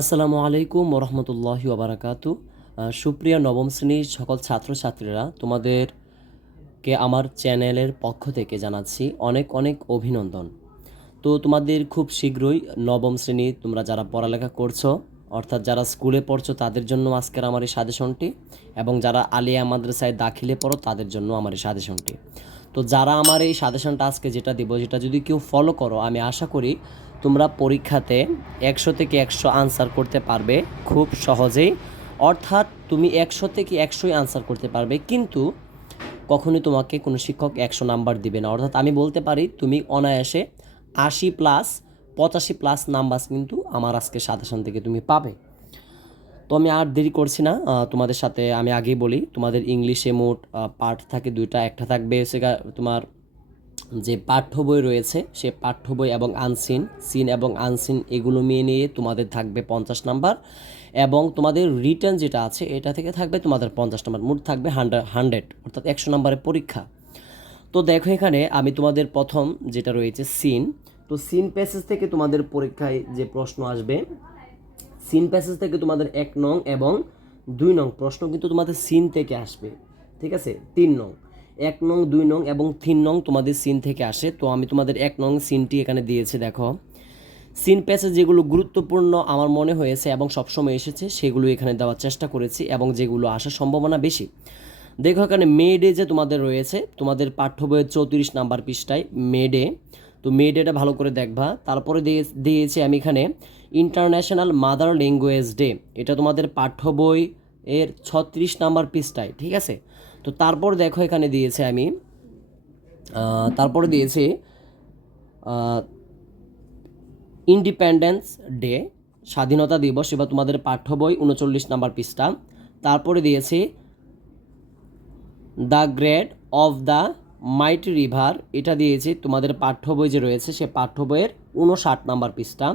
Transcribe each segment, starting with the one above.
আসসালামু আলাইকুম ওরহমতুল্লাহি ওবরাকাতু সুপ্রিয় নবম শ্রেণির সকল ছাত্রছাত্রীরা, তোমাদেরকে আমার চ্যানেলের পক্ষ থেকে জানাচ্ছি অনেক অনেক অভিনন্দন। তো তোমাদের খুব শীঘ্রই নবম শ্রেণি তোমরা যারা পড়ালেখা করছ, অর্থাৎ যারা স্কুলে পড়ছো, তাদের জন্য আজকের আমার এই সাজেশনটি, এবং যারা আলিয়া মাদ্রাসায় দাখিলে পড়ো, তাদের জন্য আমার এই সাজেশনটি। তো যারা আমার এই সাজেশনটা আজকে যেটা দিব, যেটা যদি কেউ ফলো করো, আমি আশা করি তোমরা পরীক্ষাতে একশো থেকে একশো আনসার করতে পারবে খুব সহজেই। অর্থাৎ তুমি একশো থেকে একশোই আনসার করতে পারবে, কিন্তু কখনোই তোমাকে কোনো শিক্ষক একশো নাম্বার দিবে না। অর্থাৎ আমি বলতে পারি, তুমি অনায়াসে আশি প্লাস পঁচাশি প্লাস নাম্বার কিন্তু আমার আজকে সাজেশন থেকে তুমি পাবে। তো আমি আর দেরি করছি না তোমাদের সাথে আমি আগেই বলি, তোমাদের ইংলিশে মোট পার্ট থাকে দুইটা, একটা থাকবে সেটা তোমার যে পাঠ্য বই রয়েছে, সে পাঠ্য বই এবং আনসিন সিন এবং আনসিন এগুলো নিয়ে নিয়ে তোমাদের থাকবে পঞ্চাশ নাম্বার এবং তোমাদের রিটার্ন যেটা আছে, এটা থেকে থাকবে তোমাদের পঞ্চাশ নাম্বার, মোট থাকবে হান্ড্রেড হান্ড্রেড অর্থাৎ একশো নাম্বারের পরীক্ষা। তো দেখো এখানে আমি তোমাদের প্রথম যেটা রয়েছে সিন তো সিন প্যাসেজ থেকে তোমাদের পরীক্ষায় যে প্রশ্ন আসবে সিন প্যাসেজ থেকে তোমাদের এক নং এবং দুই নং প্রশ্ন কিন্তু তোমাদের সিন থেকে আসবে, ঠিক আছে? তিন নং। এক নং, দুই নং এবং তিন নং তোমাদের সিন থেকে আসে। তো আমি তোমাদের এক নং সিনটি এখানে দিয়েছি, দেখো। সিন প্যাসেজ যেগুলো গুরুত্বপূর্ণ, আমার মনে হয়েছে এবং সবসময় এসেছে, সেগুলো এখানে দেওয়ার চেষ্টা করেছি এবং যেগুলো আসার সম্ভাবনা বেশি। দেখো এখানে মে ডে যে তোমাদের রয়েছে, তোমাদের পাঠ্য বইয়ের চৌত্রিশ নাম্বার পৃষ্ঠায় মে ডে তো মে ডেটা ভালো করে দেখবা। তারপরে দিয়ে দিয়েছি আমি এখানে ইন্টারন্যাশনাল মাদার ল্যাঙ্গুয়েজ ডে এটা তোমাদের পাঠ্য বই এর ছত্রিশ নাম্বার পৃষ্ঠায়, ঠিক আছে? তো তারপর দেখো এখানে দিয়েছে আমি তারপরে দিয়েছি ইন্ডিপেন্ডেন্স ডে স্বাধীনতা দিবস, এবার তোমাদের পাঠ্য বই উনচল্লিশ নাম্বার পৃষ্ঠা। তারপরে দিয়েছি the grade of the might river এটা দিয়েছি তোমাদের পাঠ্য বই যে রয়েছে, সে পাঠ্য বইয়ের উনষাট নাম্বার পৃষ্ঠা।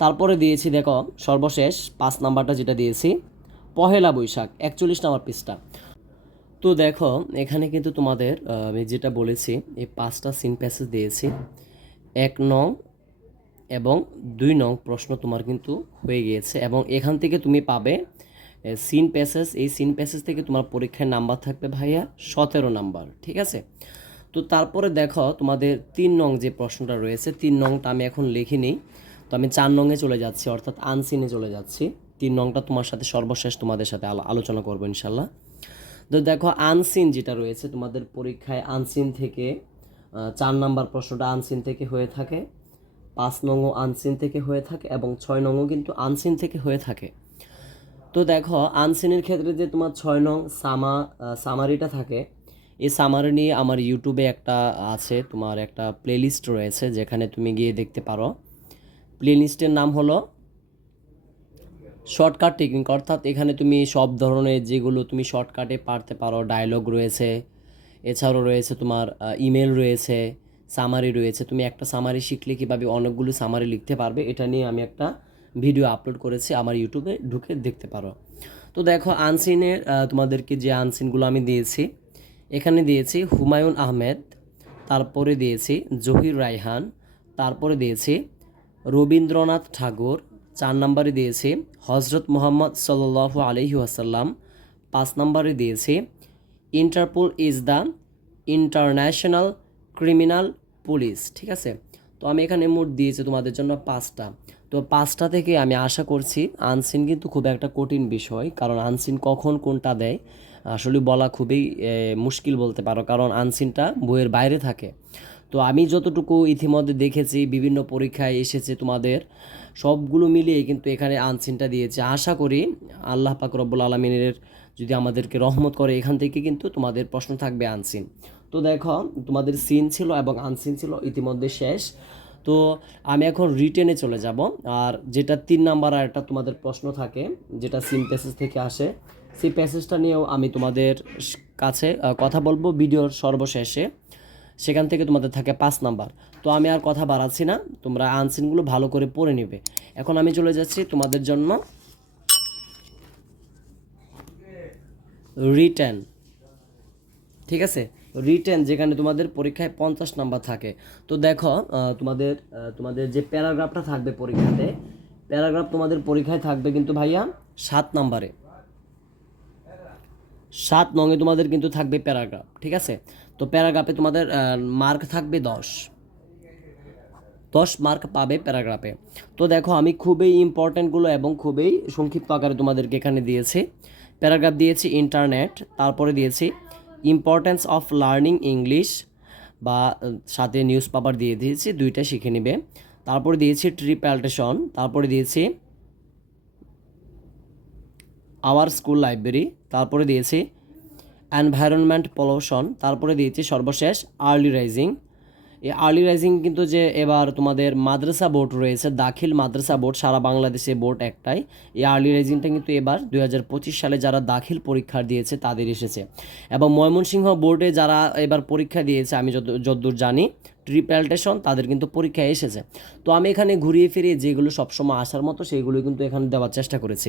তারপরে দিয়েছি দেখো সর্বশেষ পাঁচ নাম্বারটা যেটা দিয়েছি, পহেলা বৈশাখ, একচল্লিশ নাম্বার পৃষ্ঠা। তো দেখো এখানে কিন্তু তোমাদের আমি যেটা বলেছি, এই পাঁচটা সিন প্যাসেজ দিয়েছি। এক নং এবং দুই নং প্রশ্ন তোমার কিন্তু হয়ে গিয়েছে এবং এখান থেকে তুমি পাবে সিন প্যাসেজ এই সিন প্যাসেজ থেকে তোমার পরীক্ষায় নাম্বার থাকবে ভাইয়া সতেরো নাম্বার, ঠিক আছে? তো তারপরে দেখো তোমাদের তিন নং যে প্রশ্নটা রয়েছে, তিন নংটা আমি এখন লিখিনি। তো আমি চার নংয়ে চলে যাচ্ছি, অর্থাৎ আনসিনে চলে যাচ্ছি। তিন নংটা তোমার সাথে সর্বশেষ তোমাদের সাথে আলোচনা করব ইনশাল্লাহ। তো দেখো, আনসিন যেটা রয়েছে, তোমাদের পরীক্ষায় আনসিন থেকে চার নাম্বার প্রশ্নটা আনসিন থেকে হয়ে থাকে, পাঁচ নংও আনসিন থেকে হয়ে থাকে এবং ছয় নংও কিন্তু আনসিন থেকে হয়ে থাকে। তো দেখো, আনসিনের ক্ষেত্রে যে তোমার ছয় নং সামা সামারিটা থাকে, এই সামারি নিয়ে আমার ইউটিউবে একটা আছে, তোমার একটা প্লেলিস্ট রয়েছে, যেখানে তুমি গিয়ে দেখতে পারো। প্লেলিস্টের নাম হলো শর্টকাট টেকনিক। অর্থাৎ এখানে তুমি সব ধরনের যেগুলো তুমি শর্টকাটে পারতে পারো ডায়লগ রয়েছে, এছাড়াও রয়েছে তোমার ইমেল রয়েছে সামারি রয়েছে। তুমি একটা সামারি শিখলে কীভাবে অনেকগুলো সামারি লিখতে পারবে, এটা নিয়ে আমি একটা ভিডিও আপলোড করেছি, আমার ইউটিউবে ঢুকে দেখতে পারো। তো দেখো আনসিনের তোমাদেরকে যে আনসিনগুলো আমি দিয়েছি, এখানে দিয়েছি হুমায়ুন আহমেদ, তারপরে দিয়েছি জহির রায়হান, তারপরে দিয়েছি রবীন্দ্রনাথ ঠাকুর চার নম্বরে দিয়েছে হজরত মোহাম্মদ সাল্লাহ আলহি আসাল্লাম পাঁচ নম্বরে দিয়েছে Interpol is the international criminal police, ঠিক আছে? তো আমি এখানে মোট দিয়েছি তোমাদের জন্য পাঁচটা। তো পাঁচটা থেকে আমি আশা করছি আনসিন কিন্তু খুব একটা কঠিন বিষয়, কারণ আনসিন কখন কোনটা দেয় আসলে বলা খুবই মুশকিল বলতে পারো, কারণ আনসিনটা বইয়ের বাইরে থাকে। তো আমি যতটুকু ইতিমধ্যে দেখেছি, বিভিন্ন পরীক্ষায় এসেছে তোমাদের, সবগুলো মিলিয়ে কিন্তু এখানে আনসিনটা দিয়েছে। আশা করি আল্লাহ পাক রব্বুল আলমিনের যদি আমাদেরকে রহমত করে, এখান থেকে কিন্তু তোমাদের প্রশ্ন থাকবে আনসিন। তো দেখো, তোমাদের সিন ছিল এবং আনসিন ছিল ইতিমধ্যে শেষ। তো আমি এখন রিটেনে চলে যাব, আর যেটা তিন নাম্বার আর একটা তোমাদের প্রশ্ন থাকে, যেটা সিন প্যাসেজ থেকে আসে, সেই প্যাসেজটা নিয়েও আমি তোমাদের কাছে কথা বলব ভিডিওর সর্বশেষে। সেখান থেকে তোমাদের থাকে পাঁচ নাম্বার। তো আমি আর কথা বাড়াচ্ছি না, তোমরা আনসিনগুলো ভালো করে পড়ে নেবে। এখন আমি চলে যাচ্ছি তোমাদের জন্য রিটেন ঠিক আছে? রিটেন যেখানে তোমাদের পরীক্ষায় পঞ্চাশ নাম্বার থাকে। তো দেখো তোমাদের তোমাদের যে প্যারাগ্রাফটা থাকবে পরীক্ষাতে, প্যারাগ্রাফ তোমাদের পরীক্ষায় থাকবে কিন্তু ভাইয়া সাত নাম্বারে। সাত নঙে তোমাদের কিন্তু থাকবে প্যারাগ্রাফ, ঠিক আছে? তো প্যারাগ্রাফে তোমাদের মার্ক থাকবে দশ। দশ মার্ক পাবে প্যারাগ্রাফে। তো দেখো, আমি খুবই ইম্পর্ট্যান্টগুলো এবং খুবই সংক্ষিপ্ত আকারে তোমাদেরকে এখানে দিয়েছি। প্যারাগ্রাফ দিয়েছি ইন্টারনেট তারপরে দিয়েছি ইম্পর্ট্যান্স অফ লার্নিং ইংলিশ বা সাথে নিউজ পেপার দিয়ে দিয়েছি, দুইটা শিখে নিবে। তারপরে দিয়েছি ট্রিপ্যালটেশন তারপরে দিয়েছি আওয়ার স্কুল লাইব্রেরি তারপরে দিয়েছি এনভায়রনমেন্ট পলিউশন তারপরে দিয়েছি সর্বশেষ আর্লি রাইজিং এই আর্লি রাইজিং কিন্তু যে এবার তোমাদের মাদ্রাসা বোর্ড রয়েছে, দাখিল মাদ্রাসা বোর্ড সারা বাংলাদেশে বোর্ড একটাই। এই আর্লি রাইজিংটা কিন্তু এবার দু হাজার পঁচিশ সালে যারা দাখিল পরীক্ষা দিয়েছে, তাদের এসেছে। এবং ময়মনসিংহ বোর্ডে যারা এবার পরীক্ষা দিয়েছে, আমি যত যতদূর জানি ট্রিপ্যালটেশন তাদের কিন্তু পরীক্ষায় এসেছে। তো আমি এখানে ঘুরিয়ে ফিরিয়ে যেগুলো সবসময় আসার মতো সেগুলো কিন্তু এখানে দেওয়ার চেষ্টা করেছি।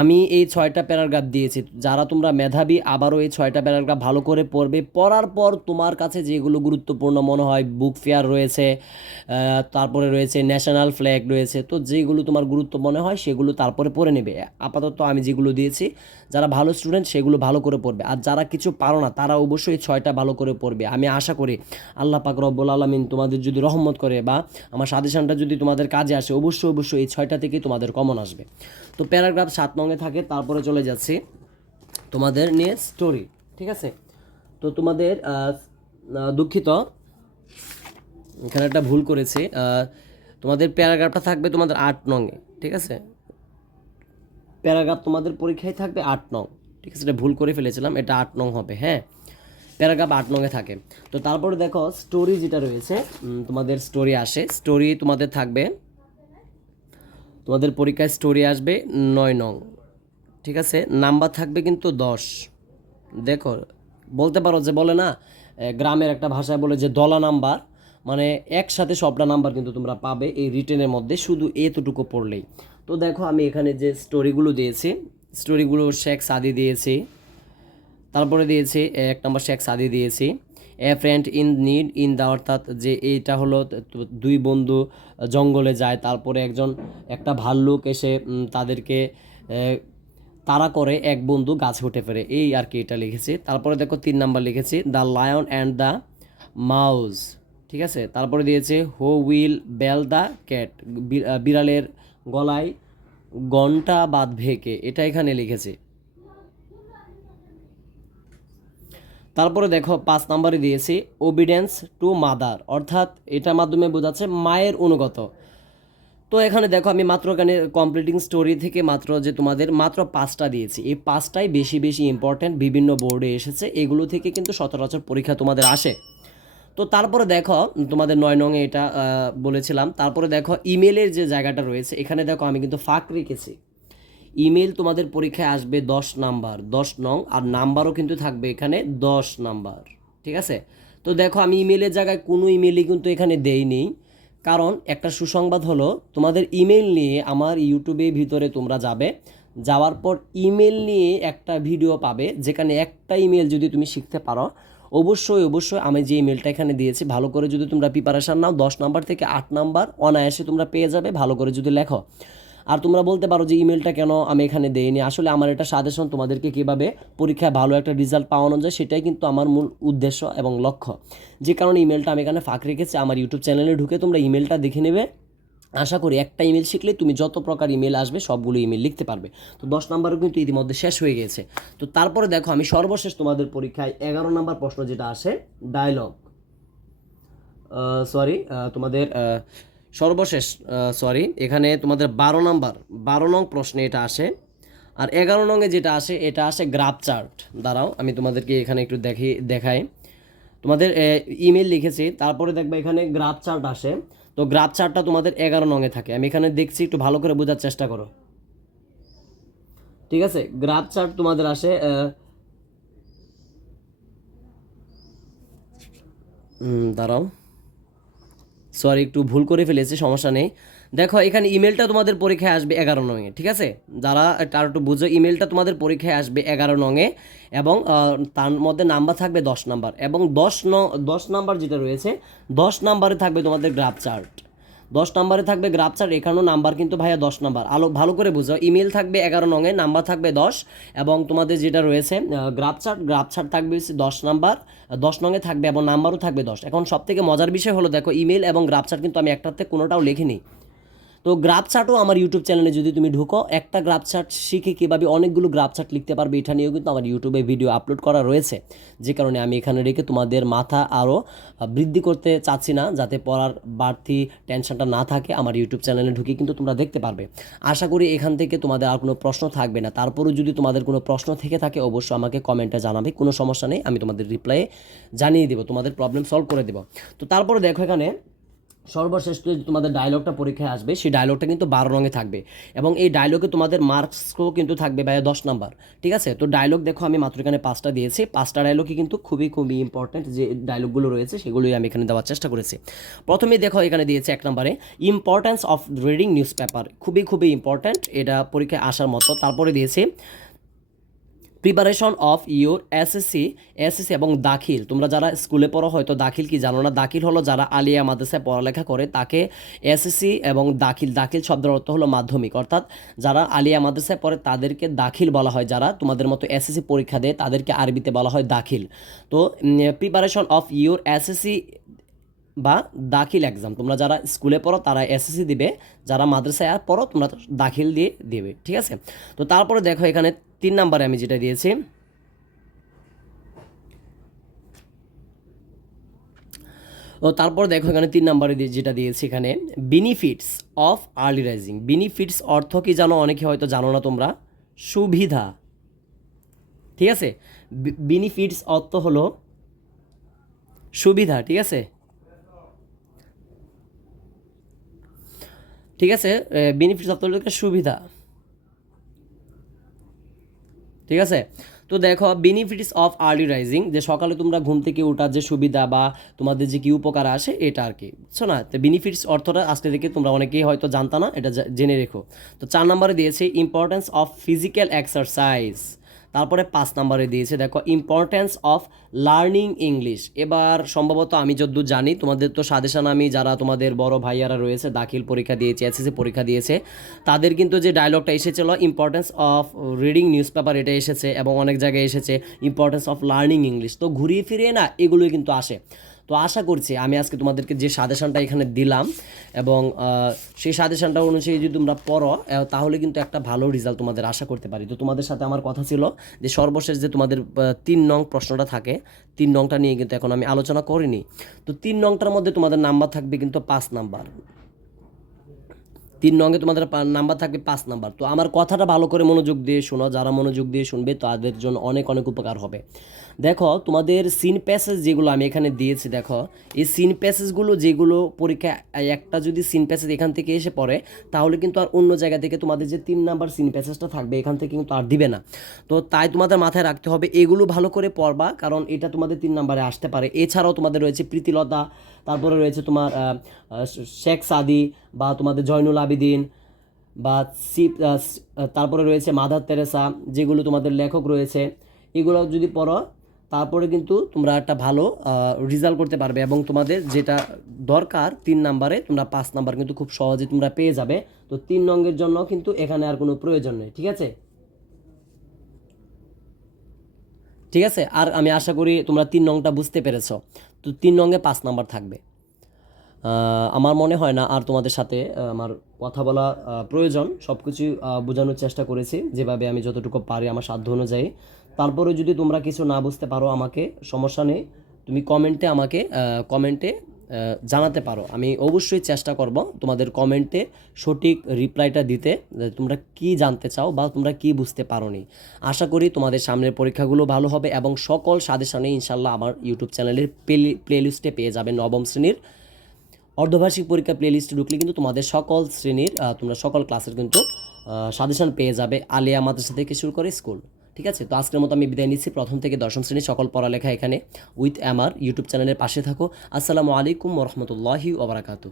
আমি এই ছয়টা প্যারাগ্রাফ দিয়েছি। যারা তোমরা মেধাবী, আবারও এই ছয়টা প্যারাগ্রাফ ভালো করে পড়বে। পড়ার পর তোমার কাছে যেগুলো গুরুত্বপূর্ণ মনে হয় বুক ফেয়ার রয়েছে তারপরে রয়েছে ন্যাশনাল ফ্ল্যাগ রয়েছে, তো যেগুলো তোমার গুরুত্ব মনে হয় সেগুলো তারপরে পড়ে নেবে। আপাতত আমি যেগুলো দিয়েছি, যারা ভালো স্টুডেন্ট সেগুলো ভালো করে পড়বে। আর যারা কিছু পারো না, তারা অবশ্যই ছয়টা ভালো করে পড়বে। আমি আশা করি আল্লাহ পাক রব্বুল আলমিন তোমাদের যদি রহমত করে বা আমার সাজেশনটা যদি তোমাদের কাজে আসে, অবশ্যই অবশ্যই এই ছয়টা থেকেই তোমাদের কমন আসবে। তো প্যারাগ্রাফ সাত নঙে থাকে, তারপরে চলে যাচ্ছি তোমাদের নিয়ে স্টোরি ঠিক আছে? তো তোমাদের দুঃখিত, এখানে একটা ভুল করেছি তোমাদের প্যারাগ্রাফটা থাকবে তোমাদের আট নঙে ঠিক আছে? প্যারাগ্রাফ তোমাদের পরীক্ষায় থাকবে আট নং, ঠিক আছে? এটা ভুল করে ফেলেছিলাম, এটা আট নং হবে হ্যাঁ? প্যারাগ্রাফ আট নঙে থাকে। তো তারপরে দেখো স্টোরি যেটা রয়েছে তোমাদের স্টোরি আসে। স্টোরি তোমাদের থাকবে, তোমাদের পরীক্ষায় স্টোরি আসবে নয় নং। ঠিক আছে? নাম্বার থাকবে কিন্তু দশ। দেখো, বলতে পারো যে বলে না গ্রামের একটা ভাষায় বলে যে দলা নাম্বার মানে একসাথে সবটা নাম্বার কিন্তু তোমরা পাবে এই রিটেনের মধ্যে, শুধু এতটুকু পড়লেই। তো দেখো, আমি এখানে যে স্টোরিগুলো দিয়েছি স্টোরিগুলো শেখ সাদি দিয়েছি। তারপরে দিয়েছি এক নম্বর শেখ সাদি দিয়েছি। A friend in need in the অর্থাৎ যে এইটা হলো দুই বন্ধু জঙ্গলে যায়, তারপরে একজন, একটা ভাল্লুক এসে তাদেরকে তাড়া করে এক বন্ধু গাছে উঠে ফেরে। এই আর কি এটা লিখেছি। তারপরে দেখো তিন নাম্বার লিখেছি the lion and the mouse ঠিক আছে? তারপরে দিয়েছে হো উইল বেল দ্য ক্যাট বিড়ালের গলায় ঘণ্টা বাঁধবে কে? এটা এখানে লিখেছি। তারপরে দেখো পাঁচ নাম্বারে দিয়েছি ওবিডেন্স টু মাদার অর্থাৎ এটার মাধ্যমে বোঝাচ্ছে মায়ের অনুগত। তো এখানে দেখো আমি মাত্র এখানে কমপ্লিটিং স্টোরি থেকে মাত্র যে তোমাদের মাত্র পাঁচটা দিয়েছি। এই পাঁচটাই বেশি বেশি ইম্পর্ট্যান্ট বিভিন্ন বোর্ডে এসেছে, এগুলো থেকে কিন্তু সচরাচর পরীক্ষা তোমাদের আসে। তো তারপরে দেখো, তোমাদের নয় নঙে এটা বলেছিলাম। তারপরে দেখো ইমেলের যে জায়গাটা রয়েছে, এখানে দেখো আমি কিন্তু ফাঁক রেখেছি। ইমেল তোমাদের পরীক্ষায় আসবে দশ নাম্বার, দশ নং, আর নাম্বারও কিন্তু থাকবে এখানে দশ নাম্বার, ঠিক আছে? তো দেখো, আমি ইমেলের জায়গায় কোনো ইমেলই কিন্তু এখানে দেইনি, কারণ একটা সুসংবাদ হলো, তোমাদের ইমেল নিয়ে আমার ইউটিউবের ভিতরে তোমরা যাবে, যাওয়ার পর ইমেল নিয়ে একটা ভিডিও পাবে, যেখানে একটা ইমেল যদি তুমি শিখতে পারো, অবশ্যই অবশ্যই আমি যে ইমেলটা এখানে দিয়েছি, ভালো করে যদি তোমরা প্রিপারেশান নাও, দশ নাম্বার থেকে আট নাম্বার অনায়াসে তোমরা পেয়ে যাবে, ভালো করে যদি লেখো। আর তোমরা বলতে পারো যে ইমেলটা কেন আমি এখানে দেইনি। আসলে আমার এটা সাজেশন তোমাদেরকে কীভাবে পরীক্ষায় ভালো একটা রেজাল্ট পাওয়ানো যায়, সেটাই কিন্তু আমার মূল উদ্দেশ্য এবং লক্ষ্য। যে কারণে ইমেলটা আমি এখানে ফাঁক রেখেছি, আমার ইউটিউব চ্যানেলে ঢুকে তোমরা ইমেলটা দেখে নেবে। আশা করি একটা ইমেল শিখলে তুমি যত প্রকার ইমেল আসবে, সবগুলো ইমেল লিখতে পারবে। তো দশ নাম্বারও কিন্তু ইতিমধ্যে শেষ হয়ে গেছে। তো তারপরে দেখো, আমি সর্বশেষ তোমাদের পরীক্ষায় এগারো নাম্বার প্রশ্ন যেটা আসে ডায়লগ সরি তোমাদের সর্বশেষ সরি এখানে তোমাদের বারো নাম্বার, বারো নং প্রশ্নে এটা আসে। আর এগারো নংয়ে যেটা আসে, এটা আসে গ্রাফ চার্ট। দাঁড়াও, আমি তোমাদেরকে এখানে একটু দেখি, দেখাই। তোমাদের ইমেল লিখেছি, তারপরে দেখবে এখানে গ্রাফ চার্ট আসে। তো গ্রাফ চার্টটা তোমাদের এগারো নংয়ে থাকে। আমি এখানে দেখছি, একটু ভালো করে বোঝার চেষ্টা করো। ঠিক আছে? গ্রাফ চার্ট তোমাদের আসে দাঁড়াও। সরি একটু ভুল করে ফেলেছি, সমস্যা নেই। দেখো, এখানে ইমেলটা তোমাদের পরীক্ষায় আসবে এগারো নঙে ঠিক আছে? যারা তার একটু বুঝো ইমেলটা তোমাদের পরীক্ষায় আসবে এগারো নঙে এবং তার মধ্যে নাম্বার থাকবে দশ নাম্বার এবং দশ ন, দশ নাম্বার যেটা রয়েছে, দশ নাম্বারে থাকবে তোমাদের গ্রাফ চার্ট দশ নাম্বারে থাকবে গ্রাফ চার্ট এখানেও নাম্বার কিন্তু ভাইয়া দশ নাম্বার। আলো, ভালো করে বুঝো। ইমেল থাকবে এগারো নঙে, নাম্বার থাকবে দশ, এবং তোমাদের যেটা রয়েছে গ্রাফ চার্ট গ্রাফ চার্ট থাকবে দশ নাম্বার দশ নঙে থাকবে এবং নাম্বারও থাকবে দশ। এখন সব থেকে মজার বিষয় হলো দেখো, ইমেল এবং গ্রাফ চার্ট কিন্তু আমি একটাতে কোনোটাও লিখিনি। তো গ্রাফ চার্টও আমার ইউটিউব চ্যানেলে যদি তুমি ঢুকো, একটা গ্রাফ চার্ট শিখে কীভাবে অনেকগুলো গ্রাফ চার্ট লিখতে পারবে, এটা নিয়েও কিন্তু আমার ইউটিউবে ভিডিও আপলোড করা রয়েছে। যে কারণে আমি এখানে রেখে তোমাদের মাথা আরও বৃদ্ধি করতে চাচ্ছি না, যাতে পড়ার বাড়তি টেনশনটা না থাকে আমার ইউটিউব চ্যানেলে ঢুকে কিন্তু তোমরা দেখতে পারবে। আশা করি এখান থেকে তোমাদের আর কোনো প্রশ্ন থাকবে না। তারপরেও যদি তোমাদের কোনো প্রশ্ন থেকে থাকে, অবশ্যই আমাকে কমেন্টে জানাবে, কোনো সমস্যা নেই, আমি তোমাদের রিপ্লাই জানিয়ে দেবো, তোমাদের প্রবলেম সলভ করে দেবো। তো তারপরে দেখো এখানে সর্বশেষ যে তোমাদের ডায়লগটা পরীক্ষায় আসবে, সেই ডায়লগটা কিন্তু বারো রঙে থাকবে। এবং এই ডায়লগে তোমাদের মার্কসও কিন্তু থাকবে ভাইয়া দশ নাম্বার ঠিক আছে? তো ডায়লগ দেখো, আমি মাত্র এখানে পাঁচটা দিয়েছি। পাঁচটা ডায়লগই কিন্তু খুবই খুবই ইম্পর্ট্যান্ট যে ডায়লগগুলো রয়েছে, সেগুলোই আমি এখানে দেওয়ার চেষ্টা করেছি। প্রথমে দেখো, এখানে দিয়েছে এক নম্বরে importance of reading news paper খুবই খুবই ইম্পর্ট্যান্ট এটা পরীক্ষায় আসার মতো। তারপরে দিয়েছে preparation of your SSC SSC এবং দাখিল। তোমরা যারা স্কুলে পড়ো, হয়তো দাখিল কি জানো না। দাখিল হলো যারা আলিয়া মাদ্রাসায় পড়ালেখা করে, তাকে এসএসসি এবং দাখিল। দাখিল শব্দের অর্থ হলো মাধ্যমিক। অর্থাৎ যারা আলিয়া মাদ্রাসায় পড়ে, তাদেরকে দাখিল বলা হয়। যারা তোমাদের মতো এসএসসি পরীক্ষা দেয়, তাদেরকে আরবিতে বলা হয় দাখিল। তো প্রিপারেশন অফ ইউর এসএসসি বা দাখিল এক্সাম তোমরা যারা স্কুলে পড়ো, তারা এসএসসি দিবে। যারা মাদ্রাসায় পড়ো, তোমরা দাখিল দিয়ে দেবে। ঠিক আছে? তো তারপরে দেখো এখানে তিন নাম্বারে আমি যেটা দিয়েছি। ও, তারপর দেখো এখানে তিন নাম্বারে যেটা দিয়েছি এখানে benefits of early rising benefits অর্থ কি জানো? অনেকে হয়তো জানো না তোমরা। সুবিধা। ঠিক আছে? বেনিফিটস অর্থ হলো সুবিধা, ঠিক আছে? ঠিক আছে? বেনিফিটস অর্থ হলো সুবিধা। ঠিক আছে? তো দেখো বেনিফিটস অফ আর্লি রাইজিং যে সকালে তোমরা ঘুম থেকে ওঠার যে সুবিধা বা তোমাদের যে কী উপকার আসে, এটা আর কি বুঝছ না? তো বেনিফিটস অর্থটা আজকে থেকে তোমরা অনেকেই হয়তো জানতা না, এটা জেনে রেখো। তো চার নম্বরে দিয়েছে ইম্পর্টেন্স অফ ফিজিক্যাল এক্সারসাইজ তারপরে পাঁচ নম্বরে দিয়েছে, দেখো ইম্পর্টেন্স অফ লার্নিং ইংলিশ এবার সম্ভবত আমি যদ্দূর জানি, তোমাদের তো সাদেশান আমি, যারা তোমাদের বড় ভাইয়ারা রয়েছে, দাখিল পরীক্ষা দিয়েছে এসএসসি পরীক্ষা দিয়েছে, তাদের কিন্তু যে ডায়লগটা এসেছিল importance of reading news paper এটা এসেছে এবং অনেক জায়গায় এসেছে ইম্পর্টেন্স অফ লার্নিং ইংলিশ তো ঘুরিয়ে ফিরিয়ে না, এগুলোই কিন্তু আসে। তো আশা করছি, আমি আজকে তোমাদেরকে যে সাজেশনটা এখানে দিলাম এবং সেই সাজেশনটা অনুযায়ী যদি তোমরা পড়ো তাহলে কিন্তু একটা ভালো রেজাল্ট তোমাদের আশা করতে পারি। তো তোমাদের সাথে আমার কথা ছিল যে সর্বশেষ যে তোমাদের তিন নং প্রশ্নটা থাকে, তিন নংটা নিয়ে কিন্তু এখন আমি আলোচনা করিনি। তো তিন নংটার মধ্যে তোমাদের নাম্বার থাকবে কিন্তু পাঁচ নাম্বার তিন নঙ্গে তোমাদের নাম্বার থাকবে পাঁচ নাম্বার তো আমার কথাটা ভালো করে মনোযোগ দিয়ে শোনো, যারা মনোযোগ দিয়ে শুনবে তাদের জন্য অনেক অনেক উপকার হবে। দেখো, তোমাদের সিন প্যাসেজ যেগুলো আমি এখানে দিয়েছি, দেখো, এই সিন প্যাসেজগুলো যেগুলো পরীক্ষা একটা যদি সিন প্যাসেজ এখান থেকে এসে পড়ে, তাহলে কিন্তু আর অন্য জায়গা থেকে তোমাদের যে তিন নাম্বার সিন প্যাসেজটা থাকবে, এখান থেকে কিন্তু আর দিবে না। তো তাই তোমাদের মাথায় রাখতে হবে, এগুলো ভালো করে পড়বা, কারণ এটা তোমাদের তিন নাম্বারে আসতে পারে। এছাড়াও তোমাদের রয়েছে প্রীতিলতা, তারপরে রয়েছে তোমার শেখ সাদি বা তোমাদের জয়নুল আবিদিন বা আহ, তারপরে রয়েছে মাদার তেরেসা যেগুলো তোমাদের লেখক রয়েছে এগুলো যদি পড়ো তারপরে কিন্তু তোমরা একটা ভালো রেজাল্ট করতে পারবে এবং তোমাদের যেটা দরকার তিন নাম্বারে তোমরা পাঁচ নাম্বার কিন্তু খুব সহজে তোমরা পেয়ে যাবে। তো তিন নঙ্গের জন্য কিন্তু এখানে আর কোনো প্রয়োজন নেই ঠিক আছে? ঠিক আছে? আর আমি আশা করি তোমরা তিন নংটা বুঝতে পেরেছ। তো তিন নঙ্গে পাঁচ নাম্বার থাকবে। আমার মনে হয় না আর তোমাদের সাথে আমার কথা বলা প্রয়োজন। সব কিছু বোঝানোর চেষ্টা করেছি, যেভাবে আমি যতটুকু পারি আমার সাধ্য অনুযায়ী। তারপরে যদি তোমরা কিছু না বুঝতে পারো আমাকে, সমস্যা নেই। তুমি কমেন্টে আমাকে কমেন্টে জানাতে পারো। আমি অবশ্যই চেষ্টা করব তোমাদের কমেন্টে সঠিক রিপ্লাইটা দিতে তোমরা কি জানতে চাও বা তোমরা কি বুঝতে পারো নি আশা করি তোমাদের সামনের পরীক্ষাগুলো ভালো হবে এবং সকল সাজেশনে ইনশাল্লাহ আমার ইউটিউব চ্যানেলের প্লে প্লেলিস্টে পেয়ে যাবে নবম শ্রেণির অর্ধবার্ষিক পরীক্ষা প্লেলিস্টে ঢুকলে কিন্তু তোমাদের সকল শ্রেণির তোমরা সকল ক্লাসের কিন্তু সাজেশন পেয়ে যাবে আলিয়া মাদ্রাসা থেকে শুরু করে স্কুল ঠিক আছে? তো আজকের মতো আমি বিদায় নিচ্ছি। প্রথম থেকে দশম শ্রেণির সকল পড়ালেখা এখানে উইথ আমার ইউটিউব চ্যানেলের পাশে থাকো। আসসালামু আলাইকুম রহমতুল্লাহি ওবরাকাতু